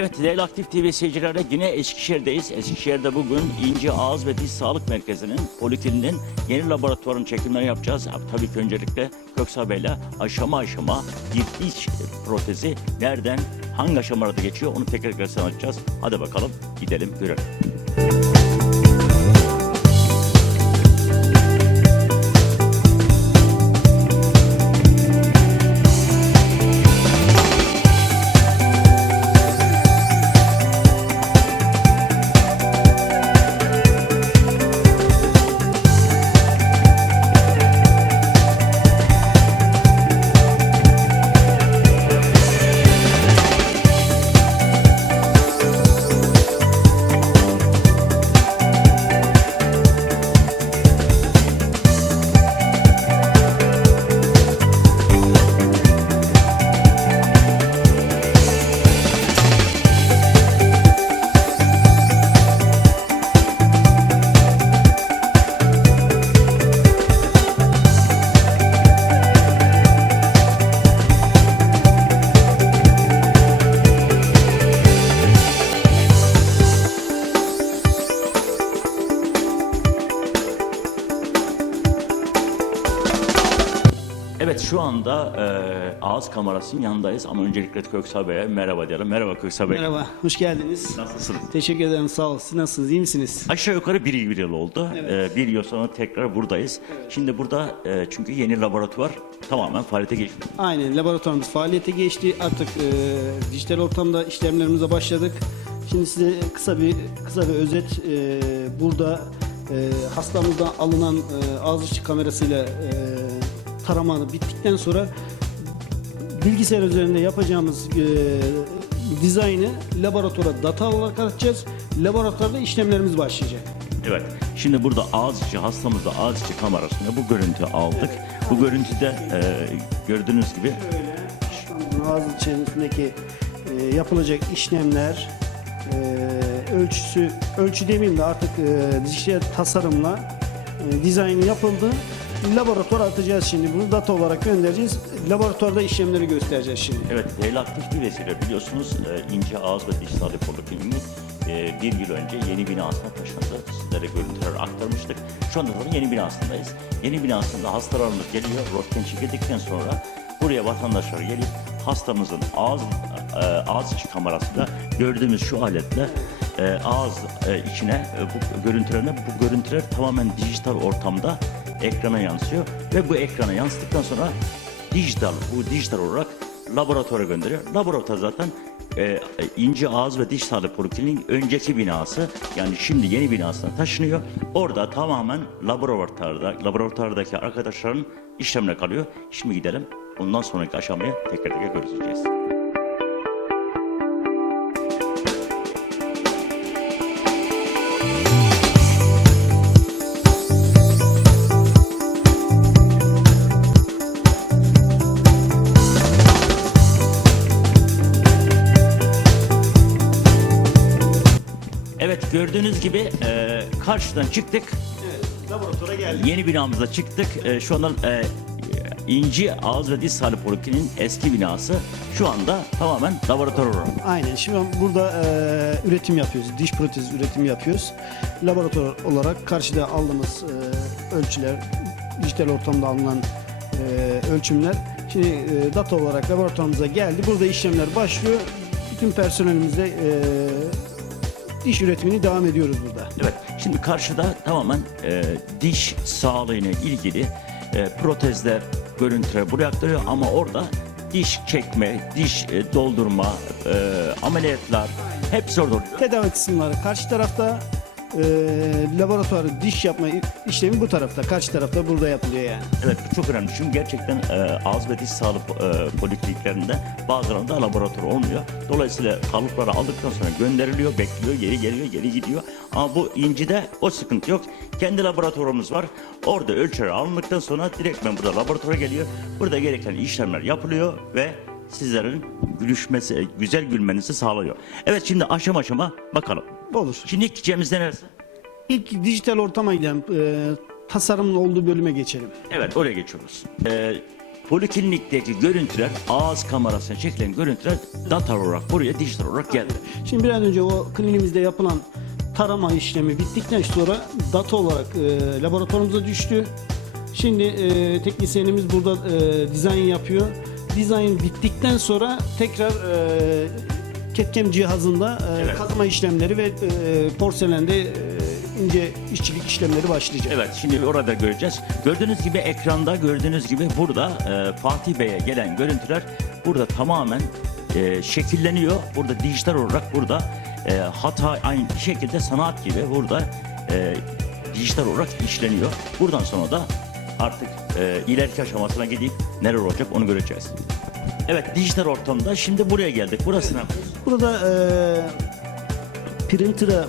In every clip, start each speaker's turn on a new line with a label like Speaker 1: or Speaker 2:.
Speaker 1: Evet, Leyla Aktif TV seyircilerle yine Eskişehir'deyiz. Eskişehir'de bugün İnci Ağız ve Diş Sağlık Merkezi'nin, Poliklin'in yeni laboratuvarın çekimlerini yapacağız. Tabii ki öncelikle Köksal Bey'le aşama aşama bir diş protezi nereden, hangi aşamalarda geçiyor onu tekrar tekrar anlatacağız. Hadi bakalım gidelim görelim. Anda e, ağız kamerasının yanındayız ama öncelikle Köksal Bey'e merhaba diyelim. Merhaba Köksal Bey.
Speaker 2: Merhaba, hoş geldiniz.
Speaker 1: Nasılsınız?
Speaker 2: Teşekkür ederim, sağ olun. Siz nasılsınız, iyi misiniz?
Speaker 1: Aşağı yukarı bir, bir yıl oldu.
Speaker 2: Evet.
Speaker 1: Ee, bir yıl sonra tekrar buradayız. Şimdi burada e, çünkü yeni laboratuvar tamamen faaliyete geçti.
Speaker 2: Aynen, laboratuvarımız faaliyete geçti. Artık e, dijital ortamda işlemlerimize başladık. Şimdi size kısa bir kısa bir özet. E, burada e, hastamızdan alınan e, ağız içi kamerasıyla e, tarama bittikten sonra bilgisayar üzerinde yapacağımız e, dizaynı laboratuvara data olarak atacağız. Laboratuvarda işlemlerimiz başlayacak.
Speaker 1: Evet. Şimdi burada ağız içi hastamızda ağız içi kamerasında bu görüntü aldık. Bu görüntüde e, gördüğünüz gibi
Speaker 2: Hastamızın ağız içerisindeki e, yapılacak işlemler e, ölçüsü ölçü demeyeyim de artık e, dijital tasarımla e, dizayn yapıldı. Laboratuvara atacağız şimdi bunu data olarak göndereceğiz. Laboratuvarda işlemleri göstereceğiz şimdi.
Speaker 1: evet Aktif bir vesile biliyorsunuz e, İnce Ağız ve Diş Sağlık Polikliniği e, bir yıl önce yeni binasına taşındı. Sizlere görüntüler aktarmıştık. Şu anda da yeni binasındayız. Yeni binasında hastalarımız geliyor. Röntgen çekildikten sonra buraya vatandaşlar gelip hastamızın ağız e, ağız içi kamerasında gördüğümüz şu aletle e, ağız içine bu görüntülerine bu görüntüler tamamen dijital ortamda ekrana yansıyor ve bu ekrana yansıdıktan sonra dijital bu dijital olarak laboratuvara gönderiyor. Laboratuvar zaten e, ince ağız ve diş sağlık polikliniğin önceki binası yani şimdi yeni binasına taşınıyor. Orada tamamen laboratuvarda laboratuvardaki arkadaşların işlemine kalıyor. Şimdi gidelim. Ondan sonraki aşamayı tekrar tekrar göreceğiz. Gördüğünüz gibi e, karşıdan çıktık.
Speaker 2: Evet, laboratuvara geldik.
Speaker 1: Yeni binamıza çıktık. E, şu anda e, İnci Ağız ve Diş Polikliniğinin eski binası şu anda tamamen laboratuvar olarak.
Speaker 2: Aynen. Şimdi burada e, üretim yapıyoruz. Diş protezi üretimi yapıyoruz. Laboratuvar olarak karşıda aldığımız e, ölçüler, dijital ortamda alınan e, ölçümler şimdi e, data olarak laboratuvarımıza geldi. Burada işlemler başlıyor. Bütün personelimizle e, diş üretimini devam ediyoruz burada.
Speaker 1: Evet şimdi karşıda tamamen e, diş sağlığıyla ilgili e, protezler, görüntüler buraya aktarıyor ama orada diş çekme, diş e, doldurma, e, ameliyatlar hepsi orada oluyor.
Speaker 2: Tedavi kısımları karşı tarafta e, laboratuvar diş yapma işlemi bu tarafta. Karşı tarafta burada yapılıyor yani.
Speaker 1: Evet bu çok önemli çünkü gerçekten e, ağız ve diş sağlık e, polikliniklerinde bazılarında laboratuvar olmuyor. Dolayısıyla kalıpları aldıktan sonra gönderiliyor, bekliyor, geri geliyor, geri gidiyor. Ama bu incide o sıkıntı yok. Kendi laboratuvarımız var. Orada ölçüler alındıktan sonra direktmen burada laboratuvara geliyor. Burada gereken işlemler yapılıyor ve sizlerin gülüşmesi, güzel gülmenizi sağlıyor. Evet şimdi aşama aşama bakalım.
Speaker 2: Olur.
Speaker 1: Şimdi ilk gideceğimiz neresi?
Speaker 2: İlk dijital ortama gidelim. E, tasarımın olduğu bölüme geçelim.
Speaker 1: Evet oraya geçiyoruz. Ee, poliklinikteki görüntüler ağız kamerasına çekilen görüntüler data olarak buraya dijital olarak geldi.
Speaker 2: Şimdi bir an önce o klinimizde yapılan tarama işlemi bittikten sonra data olarak e, laboratuvarımıza düştü. Şimdi e, teknisyenimiz burada e, dizayn yapıyor. Dizayn bittikten sonra tekrar e, ketkem cihazında e,
Speaker 1: Evet.
Speaker 2: kazma işlemleri ve e, porselende e, ince işçilik işlemleri başlayacak.
Speaker 1: Evet şimdi orada göreceğiz. Gördüğünüz gibi ekranda gördüğünüz gibi burada e, Fatih Bey'e gelen görüntüler burada tamamen e, şekilleniyor. Burada dijital olarak burada e, hata aynı şekilde sanat gibi burada e, dijital olarak işleniyor. Buradan sonra da artık e, ileriki aşamasına gidip neler olacak onu göreceğiz. Evet dijital ortamda şimdi buraya geldik. Burasına
Speaker 2: Burada e, printer'a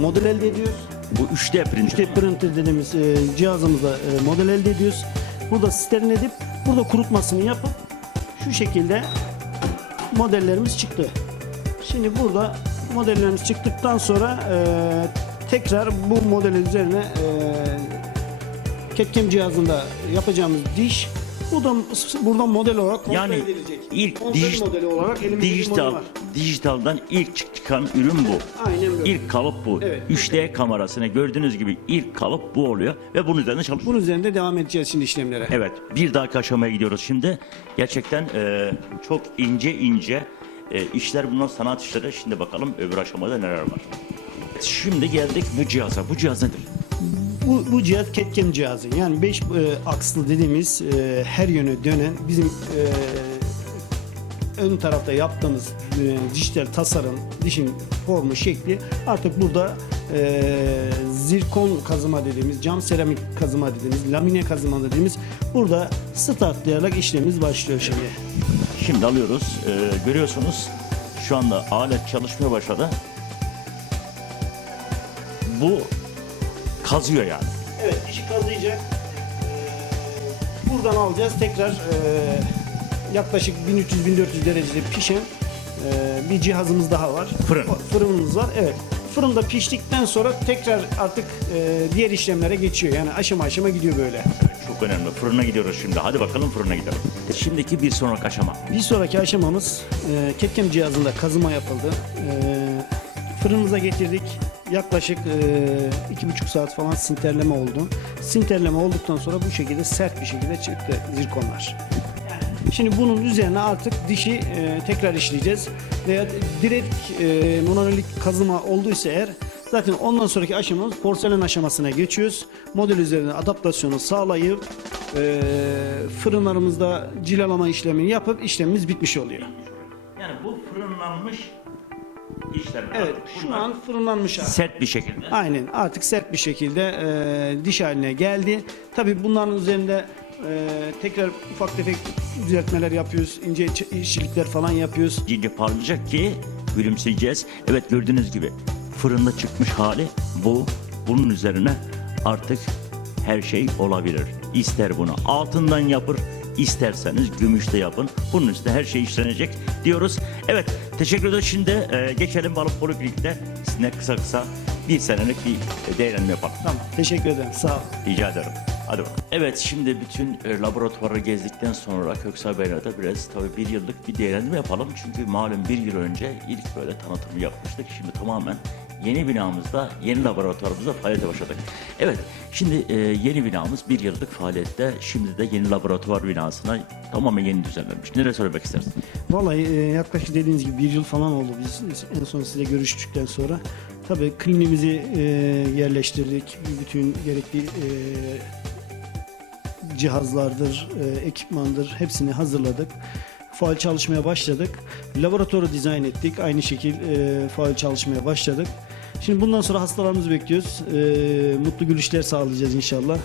Speaker 2: model elde ediyoruz.
Speaker 1: bu 3D printer.
Speaker 2: 3D printer dediğimiz e, cihazımıza e, model elde ediyoruz. Burada steril edip burada kurutmasını yapıp şu şekilde modellerimiz çıktı. Şimdi burada modellerimiz çıktıktan sonra e, tekrar bu modelin üzerine e, ketkem cihazında yapacağımız diş buradan buradan model olarak kontrol
Speaker 1: Yani
Speaker 2: edilecek.
Speaker 1: ilk
Speaker 2: Kontrol
Speaker 1: dij-
Speaker 2: modeli olarak elimizde
Speaker 1: dijital. Dijitaldan ilk çık- çıkan ürün bu.
Speaker 2: Aynen böyle.
Speaker 1: İlk kalıp bu.
Speaker 2: Evet.
Speaker 1: 3D kamerasına gördüğünüz gibi ilk kalıp bu oluyor ve bunun üzerine çalışıyoruz.
Speaker 2: Bunun üzerinde devam edeceğiz şimdi işlemlere.
Speaker 1: Evet, bir dahaki aşamaya gidiyoruz şimdi. Gerçekten e, çok ince ince e, işler bunlar sanat işleri. Şimdi bakalım öbür aşamada neler var. Şimdi geldik bu cihaza. Bu cihaz nedir?
Speaker 2: Bu, bu cihaz ketkem cihazı. Yani 5 akslı dediğimiz e, her yöne dönen bizim e, ön tarafta yaptığımız e, dijital tasarım, dişin formu, şekli artık burada e, zirkon kazıma dediğimiz, cam seramik kazıma dediğimiz, lamine kazıma dediğimiz burada startlayarak işlemimiz başlıyor şimdi.
Speaker 1: Şimdi alıyoruz. E, görüyorsunuz şu anda alet çalışmaya başladı. Bu kazıyor yani.
Speaker 2: Evet, dişi kazıyacak. Ee, Buradan alacağız. Tekrar e, yaklaşık 1300-1400 derecede pişen e, bir cihazımız daha var.
Speaker 1: Fırın.
Speaker 2: O Fırınımız var. Evet. Fırında piştikten sonra tekrar artık e, diğer işlemlere geçiyor. Yani aşama aşama gidiyor böyle.
Speaker 1: Çok önemli. Fırına gidiyoruz şimdi. Hadi bakalım fırına gidelim. Şimdiki bir sonraki aşama.
Speaker 2: Bir sonraki aşamamız e, ketkem cihazında kazıma yapıldı. E, fırınımıza getirdik. Yaklaşık e, iki buçuk saat falan sinterleme oldu. Sinterleme olduktan sonra bu şekilde sert bir şekilde çıktı zirkonlar. Şimdi bunun üzerine artık dişi e, tekrar işleyeceğiz. Veya direkt e, monolit kazıma olduysa eğer zaten ondan sonraki aşamamız porselen aşamasına geçiyoruz. Model üzerine adaptasyonu sağlayıp e, fırınlarımızda cilalama işlemini yapıp işlemimiz bitmiş oluyor.
Speaker 1: Yani bu fırınlanmış işlem.
Speaker 2: Evet şu an fırınlanmış hali.
Speaker 1: sert bir şekilde.
Speaker 2: Aynen artık sert bir şekilde e, diş haline geldi. Tabi bunların üzerinde e, tekrar ufak tefek düzeltmeler yapıyoruz. ince işçilikler falan yapıyoruz.
Speaker 1: Cince parlayacak ki gülümseyeceğiz. Evet gördüğünüz gibi fırında çıkmış hali bu. Bunun üzerine artık her şey olabilir. İster bunu altından yapır, isterseniz gümüşte yapın. Bunun üstüne her şey işlenecek diyoruz. Evet teşekkür ederiz. Şimdi e, geçelim Balık Poliklinik'te sizinle kısa kısa bir senelik bir değerlendirme yapalım.
Speaker 2: Tamam teşekkür ederim sağ ol.
Speaker 1: Rica ederim. Hadi bakalım. Evet şimdi bütün e, laboratuvarı gezdikten sonra Köksal Beyler'de biraz tabii bir yıllık bir değerlendirme yapalım. Çünkü malum bir yıl önce ilk böyle tanıtımı yapmıştık. Şimdi tamamen yeni binamızda, yeni laboratuvarımızda faaliyete başladık. Evet şimdi e, yeni binamız bir yıllık faaliyette. Şimdi de yeni laboratuvar binasına tamamen yeni düzenlenmiş. Nereye söylemek istersin?
Speaker 2: Vallahi e, yaklaşık dediğiniz gibi bir yıl falan oldu biz en son size görüştükten sonra. Tabii klinimizi e, yerleştirdik. Bütün gerekli e, cihazlardır, e, ekipmandır hepsini hazırladık. Faal çalışmaya başladık. Laboratuvarı dizayn ettik. Aynı şekil e, faal çalışmaya başladık. Şimdi bundan sonra hastalarımızı bekliyoruz. E, mutlu gülüşler sağlayacağız inşallah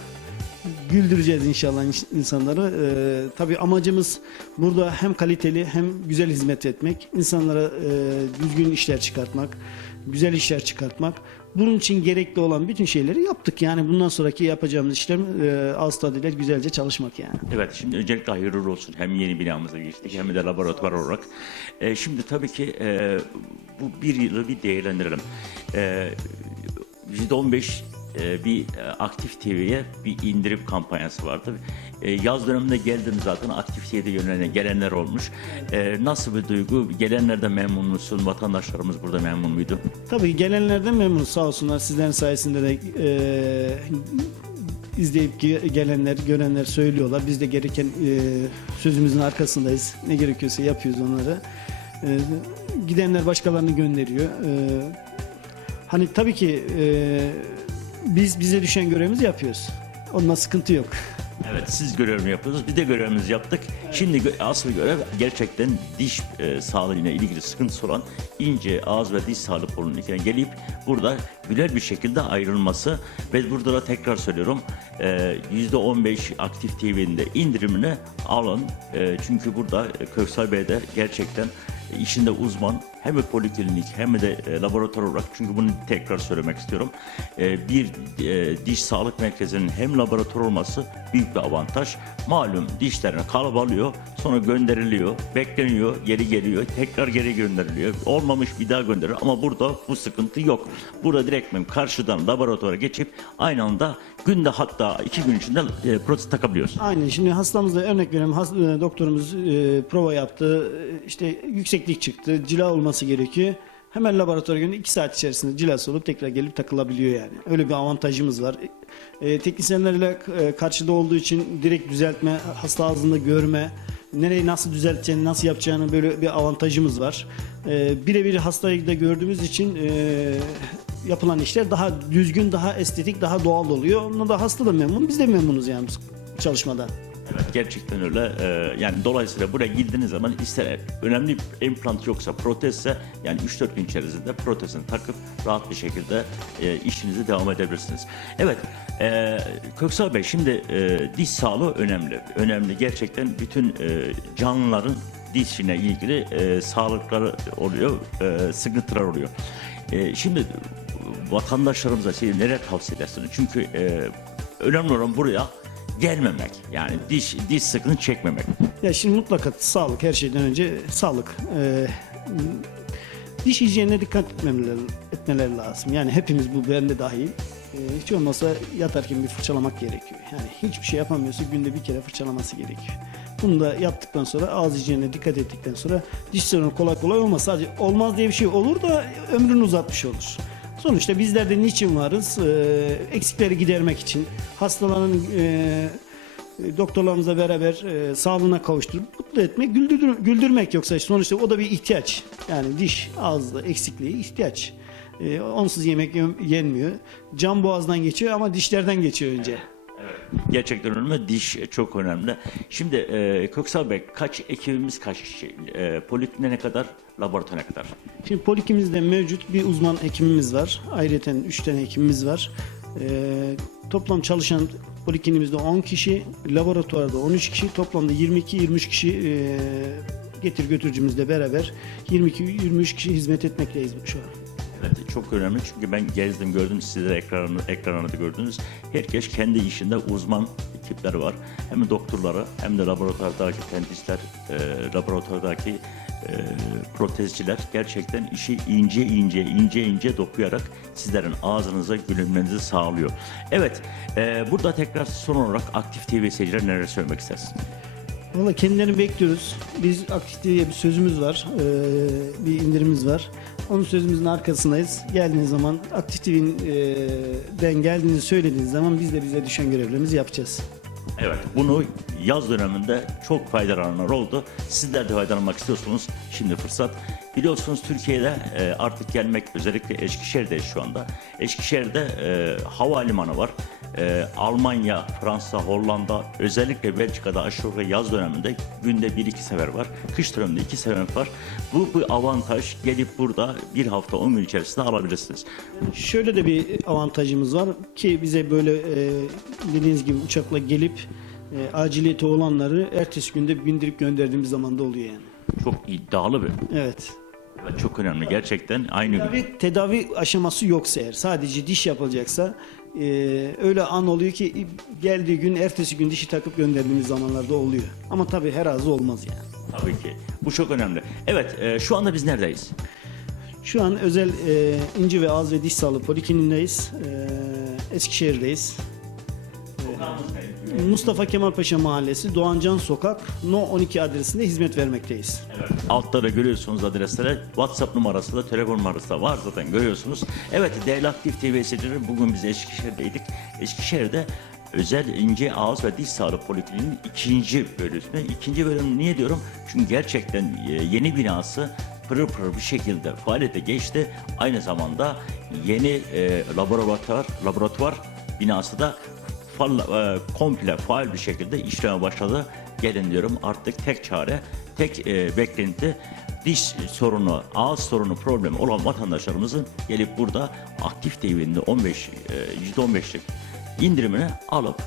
Speaker 2: güldüreceğiz inşallah ins- insanları. Ee, tabii amacımız burada hem kaliteli hem güzel hizmet etmek, insanlara e, düzgün işler çıkartmak, güzel işler çıkartmak. Bunun için gerekli olan bütün şeyleri yaptık. Yani bundan sonraki yapacağımız işlem e, ağız tadıyla güzelce çalışmak yani.
Speaker 1: Evet şimdi öncelikle hayırlı olsun. Hem yeni binamıza geçtik hem de laboratuvar olarak. Ee, şimdi tabii ki e, bu bir yılı bir değerlendirelim. Ee, %15 e, bir e, Aktif TV'ye bir indirim kampanyası vardı. E, yaz döneminde geldim zaten aktiviteye de yönelen gelenler olmuş. Nasıl bir duygu? Gelenlerden memnun musun? Vatandaşlarımız burada memnun muydu?
Speaker 2: Tabii gelenlerden memnunuz sağ olsunlar. Sizlerin sayesinde de e, izleyip ge- gelenler, görenler söylüyorlar. Biz de gereken e, sözümüzün arkasındayız. Ne gerekiyorsa yapıyoruz onları. E, gidenler başkalarını gönderiyor. E, hani tabii ki e, biz bize düşen görevimizi yapıyoruz. Onunla sıkıntı yok.
Speaker 1: Evet siz görevini yapıyorsunuz. Biz de görevimizi yaptık. Şimdi asıl görev gerçekten diş e, sağlığıyla ilgili sıkıntısı olan ince ağız ve diş sağlık kolunun gelip burada güler bir şekilde ayrılması ve burada da tekrar söylüyorum e, %15 aktif TV'nin de indirimini alın. E, çünkü burada e, Köksal Bey'de gerçekten işinde uzman hem de poliklinik hem de e, laboratuvar olarak çünkü bunu tekrar söylemek istiyorum. E, bir e, diş sağlık merkezinin hem laboratuvar olması büyük bir avantaj. Malum dişlerine kalıp alıyor sonra gönderiliyor, bekleniyor, geri geliyor, tekrar geri gönderiliyor. Olmamış bir daha gönderiyor ama burada bu sıkıntı yok. Burada direktmen karşıdan laboratuvara geçip aynı anda günde hatta iki gün içinde e, protez takabiliyorsun.
Speaker 2: Aynen. Şimdi hastamızda örnek verelim. Has, e, doktorumuz e, prova yaptı. E, işte yükseklik çıktı. Cila olması gerekiyor. Hemen laboratuvara gönderiyor. 2 saat içerisinde cilası olup tekrar gelip takılabiliyor yani. Öyle bir avantajımız var. E, teknisyenlerle e, karşıda olduğu için direkt düzeltme, hasta ağzında görme, nereyi nasıl düzelteceğini, nasıl yapacağını böyle bir avantajımız var. E, Birebir hastayı da gördüğümüz için e, yapılan işler daha düzgün, daha estetik, daha doğal oluyor. Onunla da hasta da memnun, biz de memnunuz yani bu çalışmadan.
Speaker 1: Gerçekten öyle. Ee, yani dolayısıyla buraya girdiğiniz zaman ister önemli bir implant yoksa protezse yani 3-4 gün içerisinde protezini takıp rahat bir şekilde e, işinizi devam edebilirsiniz. Evet e, Köksal Bey şimdi e, diş sağlığı önemli. Önemli gerçekten bütün e, canlıların dişine ilgili sağlıkları oluyor, sıkıntılar oluyor. Şimdi vatandaşlarımıza şey, neler tavsiye edersiniz? Çünkü önemli olan buraya gelmemek. Yani diş diş sıkıntı çekmemek.
Speaker 2: Ya şimdi mutlaka sağlık her şeyden önce sağlık. Ee, diş hijyenine dikkat etmemeleri, etmeleri lazım. Yani hepimiz bu ben de dahil. Ee, hiç olmazsa yatarken bir fırçalamak gerekiyor. Yani hiçbir şey yapamıyorsa günde bir kere fırçalaması gerekiyor. Bunu da yaptıktan sonra ağız hijyenine dikkat ettikten sonra diş sorunu kolay kolay olmaz. Sadece olmaz diye bir şey olur da ömrünü uzatmış olur. Sonuçta bizler de niçin varız? Ee, eksikleri gidermek için. Hastaların e, doktorlarımızla beraber e, sağlığına kavuşturup mutlu etmek, güldür, güldürmek yoksa sonuçta o da bir ihtiyaç. Yani diş, ağızda eksikliği ihtiyaç. E, onsuz yemek yem- yenmiyor. Can boğazdan geçiyor ama dişlerden geçiyor önce.
Speaker 1: Gerçekten önemli. Diş çok önemli. Şimdi e, Köksal Bey kaç ekibimiz kaç kişi? E, Polikliniğe ne kadar? Laboratuvara ne kadar?
Speaker 2: Şimdi polikimizde mevcut bir uzman hekimimiz var. Ayrıca 3 tane hekimimiz var. E, toplam çalışan poliklinimizde 10 kişi, laboratuvarda 13 kişi, toplamda 22-23 kişi e, getir götürücümüzle beraber 22-23 kişi hizmet etmekteyiz şu an.
Speaker 1: Evet çok önemli çünkü ben gezdim gördüm sizler ekranını, ekranını da gördünüz. Herkes kendi işinde uzman ekipler var. Hem doktorları hem de laboratuvardaki mühendisler, e, laboratuvardaki e, protezciler gerçekten işi ince ince ince ince dokuyarak sizlerin ağzınıza gülünmenizi sağlıyor. Evet e, burada tekrar son olarak Aktif TV seyirciler neler söylemek istersin?
Speaker 2: Valla kendilerini bekliyoruz. Biz Aktif diye bir sözümüz var. Ee, bir indirimimiz var. Onun sözümüzün arkasındayız. Geldiğiniz zaman Aktif TV'den geldiğinizi söylediğiniz zaman biz de bize düşen görevlerimizi yapacağız.
Speaker 1: Evet, bunu yaz döneminde çok faydalananlar oldu. Sizler de faydalanmak istiyorsunuz. Şimdi fırsat. Biliyorsunuz Türkiye'de e, artık gelmek özellikle Eskişehir'deyiz şu anda. Eskişehir'de e, havalimanı var. E, Almanya, Fransa, Hollanda, özellikle Belçika'da yukarı yaz döneminde günde bir iki sefer var. Kış döneminde iki sefer var. Bu bir avantaj. Gelip burada bir hafta on gün içerisinde alabilirsiniz.
Speaker 2: Şöyle de bir avantajımız var ki bize böyle e, dediğiniz gibi uçakla gelip e, aciliyeti olanları ertesi günde bindirip gönderdiğimiz zaman da oluyor yani.
Speaker 1: Çok iddialı bir.
Speaker 2: Evet.
Speaker 1: Çok önemli. Gerçekten aynı gün.
Speaker 2: Tedavi, tedavi aşaması yoksa eğer sadece diş yapılacaksa e, öyle an oluyor ki geldiği gün ertesi gün dişi takıp gönderdiğimiz zamanlarda oluyor. Ama tabii her ağzı olmaz yani.
Speaker 1: Tabii ki. Bu çok önemli. Evet, e, şu anda biz neredeyiz?
Speaker 2: Şu an özel e, inci ve ağız ve diş sağlığı polikliniğindeyiz. E, Eskişehir'deyiz.
Speaker 1: Ne?
Speaker 2: Mustafa Kemal Paşa Mahallesi, Doğancan Sokak, No 12 adresinde hizmet vermekteyiz.
Speaker 1: Altta da görüyorsunuz adreslere. WhatsApp numarası da, telefon numarası da var zaten görüyorsunuz. Evet değerli Aktif TV izleyicileri bugün biz Eskişehir'deydik. Eskişehir'de özel ince ağız ve diş sağlığı polikliniğinin ikinci bölümü. İkinci bölüm niye diyorum? Çünkü gerçekten e, yeni binası pırıl pırıl bir şekilde faaliyete geçti. Aynı zamanda yeni e, laboratuvar, laboratuvar binası da fal- e, komple faal bir şekilde işleme başladı. Gelin diyorum artık tek çare, tek e, beklenti diş sorunu, ağız sorunu problemi olan vatandaşlarımızın gelip burada aktif TV'nin 15 e, %15'lik indirimini alıp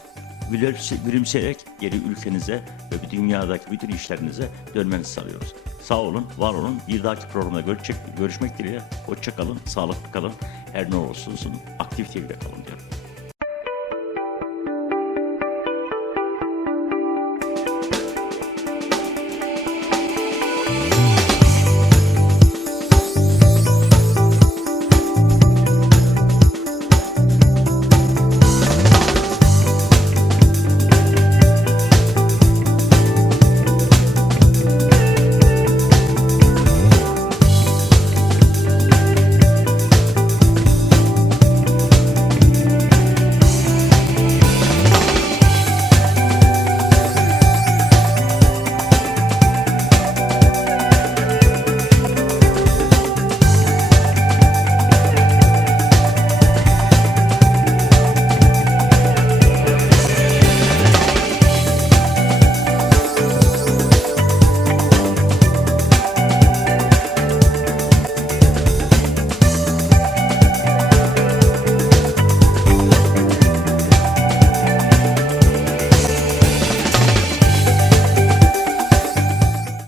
Speaker 1: gülümse- gülümseyerek geri ülkenize ve dünyadaki bütün işlerinize dönmenizi sağlıyoruz. Sağ olun, var olun. Bir dahaki programda görüşecek, görüşmek dileğiyle. Hoşça kalın, sağlıklı kalın. Her ne olursa olsun aktif TV'de kalın diyorum.